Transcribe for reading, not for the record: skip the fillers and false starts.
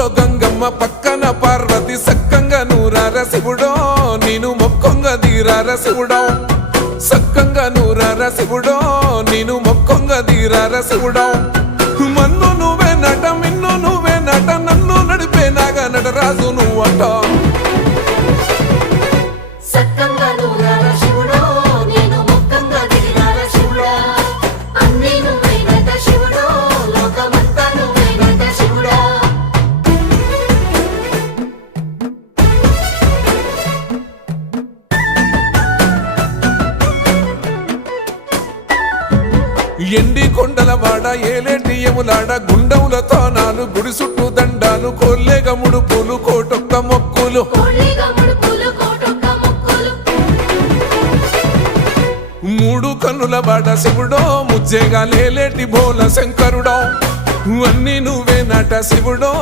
ఊర్లో గంగమ్మ పక్కన పార్వతి సక్కంగా నూరార శివుడో నేను మొక్కొంగ దీరార శివుడో సక్కంగా నూరార శివుడో నేను మొక్కొంగ దీరార శివుడో మన్ను నువ్వే నట మిన్ను నువ్వే నట నన్ను నడిపే నాగా నటరాజు నువ్వట ఎండి కొండల వాడ ఏలేటి యములాడ గుండములతో నాలు గుడి చుట్టూ దండాలు కోల్లేగ ముడుపులు కోటొక్క మొక్కులు మూడు కన్నుల వాడ శివుడో ముజ్జేగా లేలేటి బోల శంకరుడో అన్నీ నువ్వే నట శివుడో